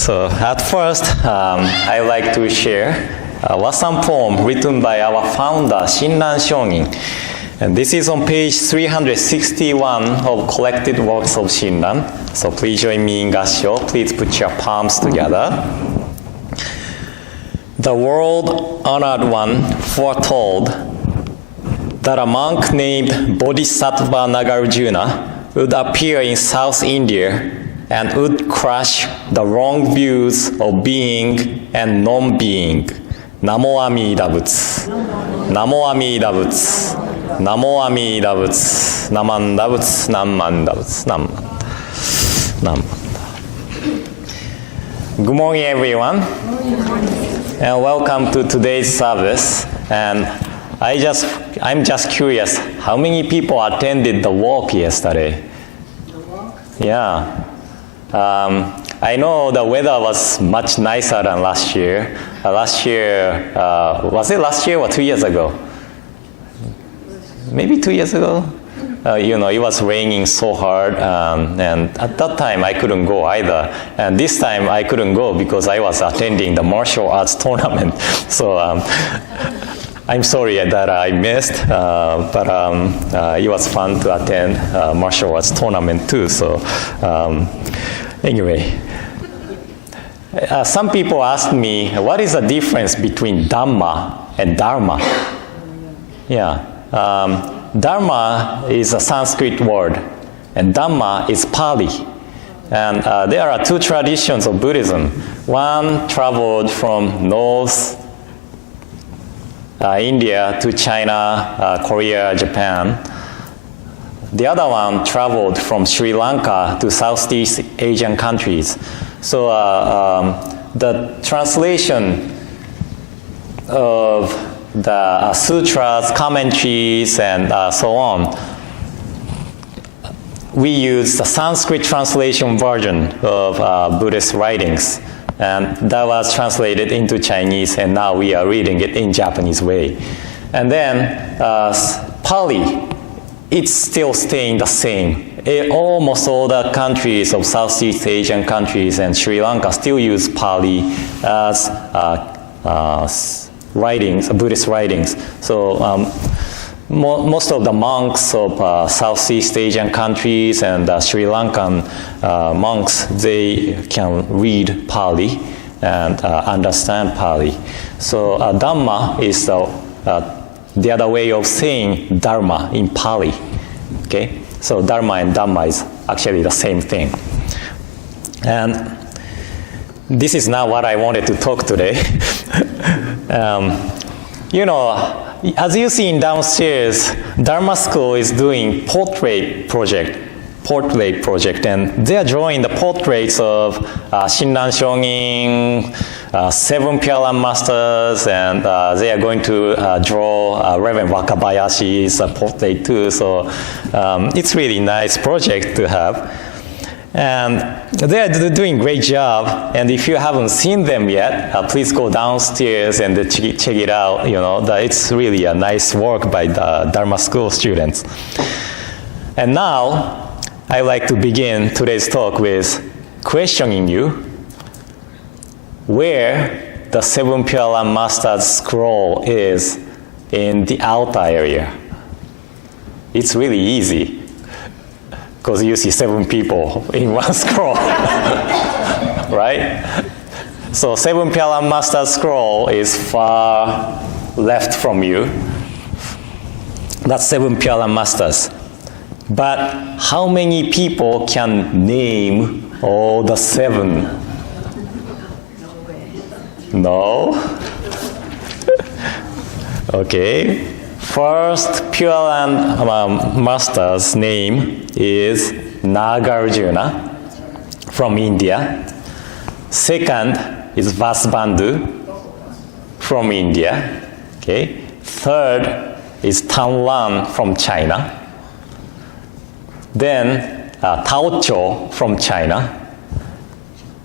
So at first, I like to share some poem written by our founder, Shinran Shonin. And this is on page 361 of collected works of Shinran. So please join me in gassho. Please put your palms together. The world-honored one foretold that a monk named Bodhisattva Nagarjuna would appear in South India and would crush the wrong views of being and non-being. Namo Amida Butsu. Namo Amida Butsu. Namo Amida Butsu. Namanda Butsu. Namanda Butsu. Namanda. Good morning, everyone. And welcome to today's service. And I'm just curious, how many people attended the walk yesterday? The walk? Yeah. I know the weather was much nicer than last year. Was it last year or 2 years ago? Maybe 2 years ago? It was raining so hard, and at that time I couldn't go either. And this time I couldn't go because I was attending the martial arts tournament. So I'm sorry that I missed, but it was fun to attend martial arts tournament too. So anyway, some people asked me, what is the difference between Dhamma and Dharma? Yeah. Dharma is a Sanskrit word, and Dhamma is Pali. And there are two traditions of Buddhism. One traveled from North India to China, Korea, Japan. The other one traveled from Sri Lanka to Southeast Asian countries. So the translation of the sutras, commentaries, and so on, we use the Sanskrit translation version of Buddhist writings. And that was translated into Chinese, and now we are reading it in Japanese way. And then Pali, it's still staying the same. Almost all the countries of Southeast Asian countries and Sri Lanka still use Pali as writings, Buddhist writings. So most of the monks of Southeast Asian countries and Sri Lankan monks, they can read Pali and understand Pali. So Dhamma is the other way of saying Dharma in Pali. Okay? So Dharma and Dhamma is actually the same thing. And this is not what I wanted to talk today. As you see downstairs, Dharma School is doing portrait project, and they are drawing the portraits of Shinran Shonin, 7 Pure Land Masters, and they are going to draw Reverend Wakabayashi's portrait too. So it's really nice project to have. And they are doing a great job. And if you haven't seen them yet, please go downstairs and check it out. It's really a nice work by the Dharma School students. And now, I'd like to begin today's talk with questioning you where the 7 Pure Land Masters scroll is in the outer area. It's really easy, because you see 7 people in one scroll, right? So 7 Pure Land Masters scroll is far left from you. That's 7 Pure Land Masters. But how many people can name all the 7? No? Okay. First Pure Land Master's name is Nagarjuna from India. Second is Vasubandhu from India. Okay. Third is Tanlan from China. Then Taocho from China.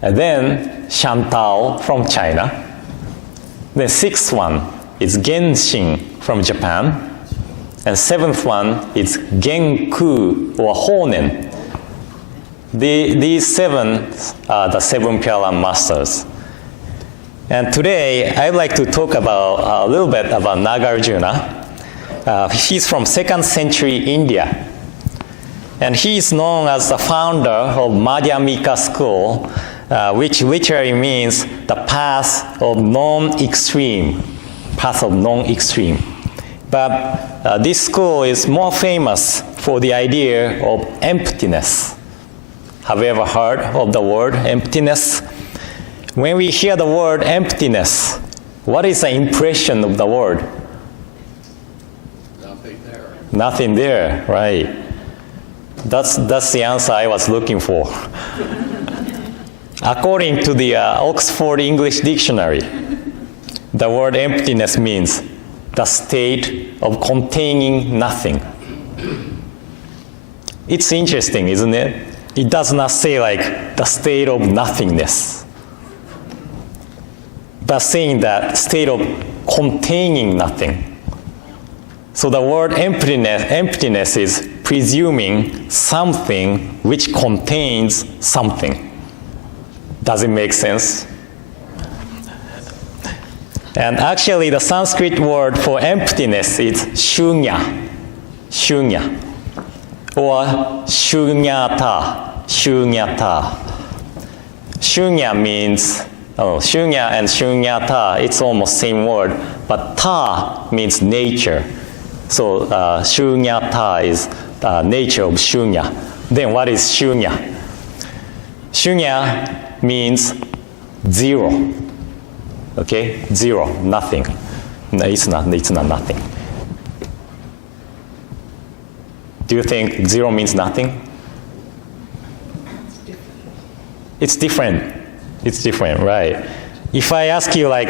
And then Shantao from China. The sixth one is Genshin from Japan. And seventh one is Genku or Honen These seven are the seven Pyalan masters. And today, I'd like to talk about a little bit about Nagarjuna. He's from 2nd century India. And he is known as the founder of Madhyamika school, which literally means the path of non-extreme. But this school is more famous for the idea of emptiness. Have you ever heard of the word emptiness? When we hear the word emptiness, what is the impression of the word? Nothing there. Nothing there, right? That's the answer I was looking for. According to the Oxford English Dictionary, the word emptiness means the state of containing nothing. It's interesting, isn't it? It does not say like the state of nothingness, but saying that state of containing nothing. So the word emptiness is presuming something which contains something. Does it make sense? And actually the Sanskrit word for emptiness is shunya, or Juniata. Shunya means, shunya and Juniata, it's almost same word, but ta means nature. So Juniata is nature of shunya. Then what is shunya? Shunya means zero. Okay, zero, nothing. No, it's not nothing. Do you think zero means nothing? It's different. It's different, right? If I ask you like,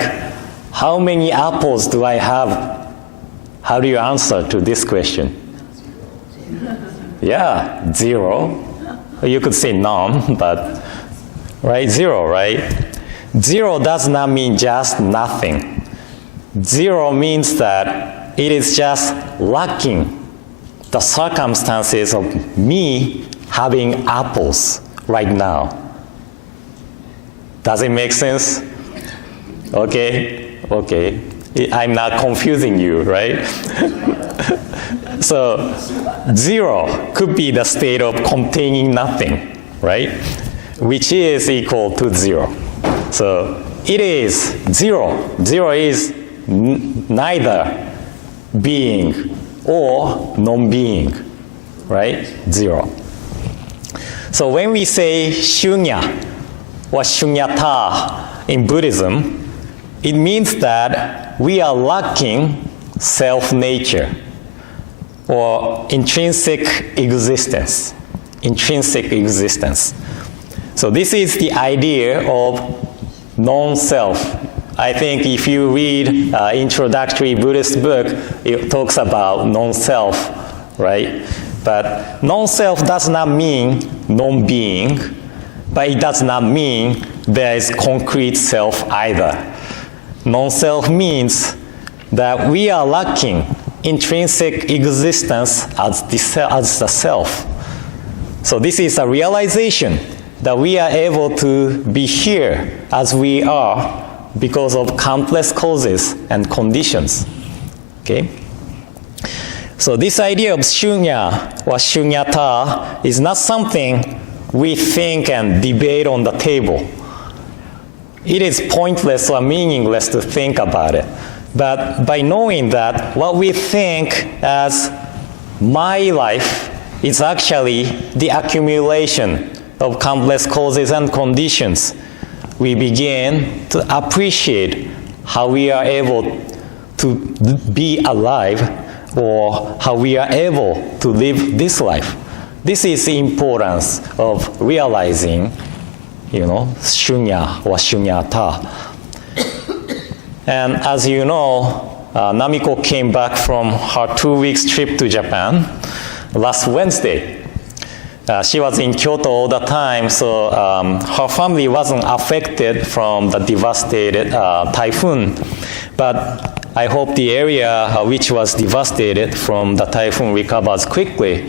how many apples do I have? How do you answer to this question? Yeah, zero. You could say none, but, right, zero, right? Zero does not mean just nothing. Zero means that it is just lacking the circumstances of me having apples right now. Does it make sense? Okay. I'm not confusing you, right? So zero could be the state of containing nothing, right? Which is equal to zero. So it is zero. Zero is neither being or non-being, right? Zero. So when we say shunya or shunyata in Buddhism, it means that we are lacking self-nature or intrinsic existence. So this is the idea of NonSelf. I think if you read introductory Buddhist book, it talks about NonSelf, right? But NonSelf does not mean non-being, but it does not mean there is concrete self either. Non-self means that we are lacking intrinsic existence as the self. So this is a realization that we are able to be here as we are because of countless causes and conditions. Okay? So this idea of shunya or shunyata is not something we think and debate on the table. It is pointless or meaningless to think about it. But by knowing that what we think as my life is actually the accumulation of countless causes and conditions, we begin to appreciate how we are able to be alive or how we are able to live this life. This is the importance of realizing, shunya or shunyata. And as you know, Namiko came back from her 2 weeks trip to Japan last Wednesday. She was in Kyoto all the time, so her family wasn't affected from the devastated typhoon. But I hope the area which was devastated from the typhoon recovers quickly.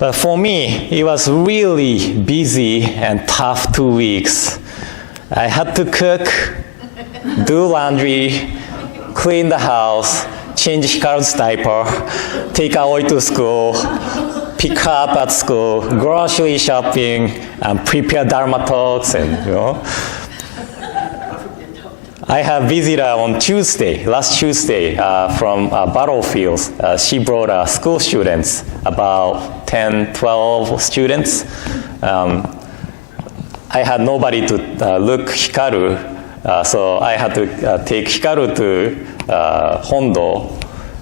But for me, it was really busy and tough 2 weeks. I had to cook, do laundry, clean the house, change Hikaru's diaper, take Aoi to school, pick her up at school, grocery shopping, and prepare Dharma talks, and I have visitor on last Tuesday, from battlefields. She brought school students, about 10, 12 students. I had nobody to look Hikaru, so I had to take Hikaru to Hondo.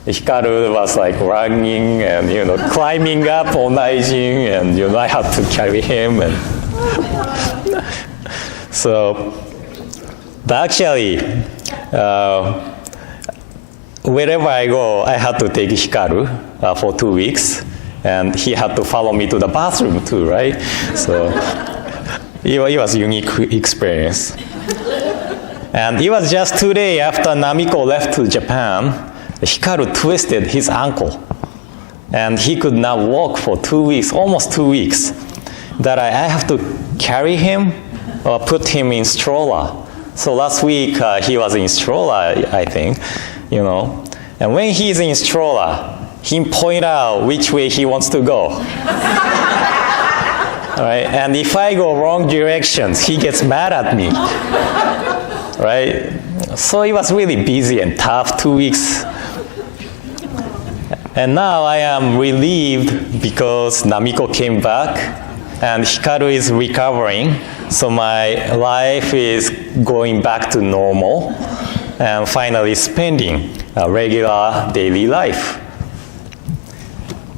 Hikaru was like running and climbing up on Aijin, and I had to carry him. And so, but actually, wherever I go, I had to take Hikaru for 2 weeks, and he had to follow me to the bathroom too, right? So it was a unique experience. And it was just 2 days after Namiko left to Japan, Hikaru twisted his ankle, and he could not walk for 2 weeks, almost 2 weeks, that I have to carry him or put him in stroller. So last week, he was in stroller, I think, and when he's in stroller, he point out which way he wants to go. Right? And if I go wrong directions, he gets mad at me. Right? So it was really busy and tough 2 weeks. And now I am relieved because Namiko came back and Hikaru is recovering. So my life is going back to normal and finally spending a regular daily life.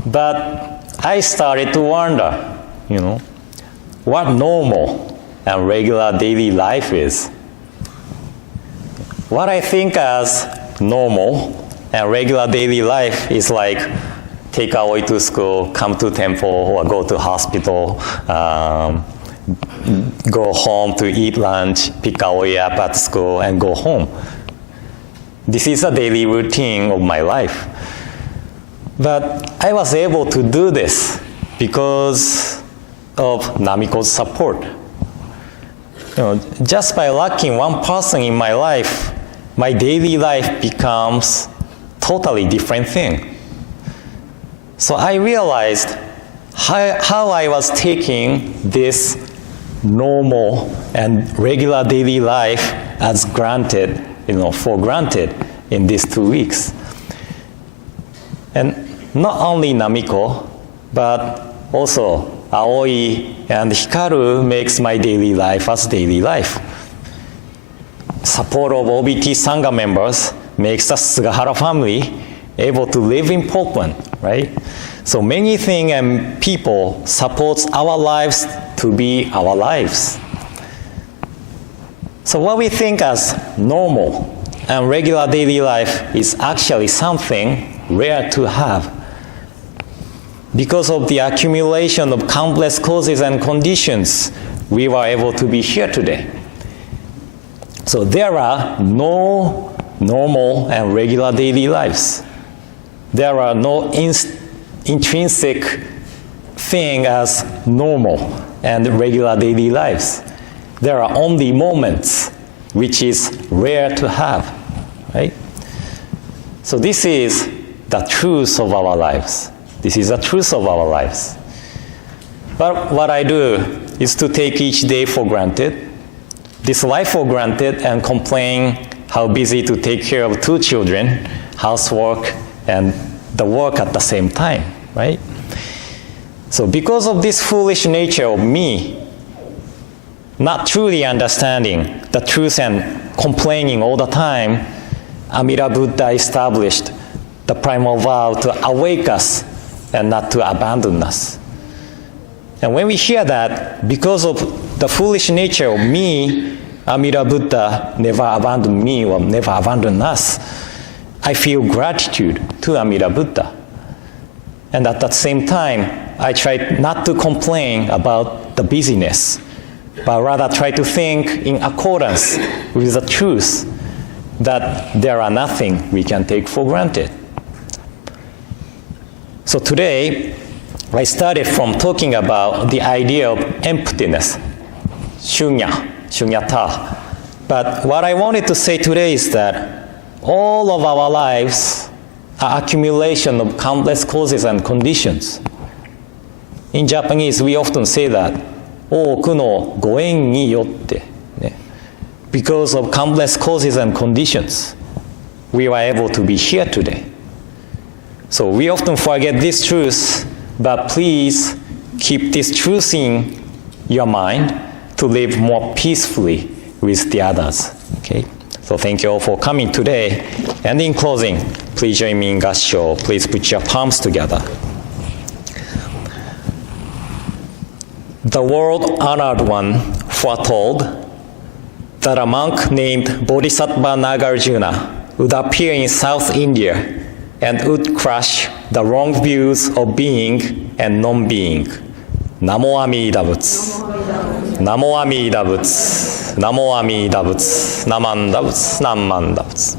But I started to wonder, what normal and regular daily life is. What I think as normal and regular daily life is like take Aoi to school, come to temple, or go to hospital, go home to eat lunch, pick Aoi up at school, and go home. This is a daily routine of my life. But I was able to do this because of Namiko's support. Just by lacking one person in my life, my daily life becomes totally different thing. So I realized how I was taking this normal and regular daily life as granted, for granted in these 2 weeks. And not only Namiko, but also Aoi and Hikaru makes my daily life as daily life. Support of OBT Sangha members makes the Sugahara family able to live in Portland, right? So many things and people supports our lives to be our lives. So what we think as normal and regular daily life is actually something rare to have. Because of the accumulation of countless causes and conditions, we were able to be here today. So there are no normal and regular daily lives. There are no intrinsic thing as normal and regular daily lives. There are only moments, which is rare to have, right? So this is the truth of our lives. This is the truth of our lives. But what I do is to take each day for granted, this life for granted, and complain how busy to take care of 2 children, housework, and the work at the same time, right? So because of this foolish nature of me, not truly understanding the truth and complaining all the time, Amida Buddha established the primal vow to awake us and not to abandon us. And when we hear that, because of the foolish nature of me, Amida Buddha never abandoned me or never abandoned us, I feel gratitude to Amida Buddha. And at that same time, I try not to complain about the busyness, but rather try to think in accordance with the truth that there are nothing we can take for granted. So today, I started from talking about the idea of emptiness, Juniata. But what I wanted to say today is that all of our lives are accumulation of countless causes and conditions. In Japanese, we often say that, 多くのご縁によって、ね、because of countless causes and conditions, we were able to be here today. So we often forget this truth, but please keep this truth in your mind to live more peacefully with the others. Okay? So thank you all for coming today. And in closing, please join me in Gassho. Please put your palms together. The world-honored one foretold that a monk named Bodhisattva Nagarjuna would appear in South India and would crush the wrong views of being and non-being. Namo Amida Butsu. Namo Amida Butsu. Namo Amida Butsu. Namanda Butsu. Namanda Butsu.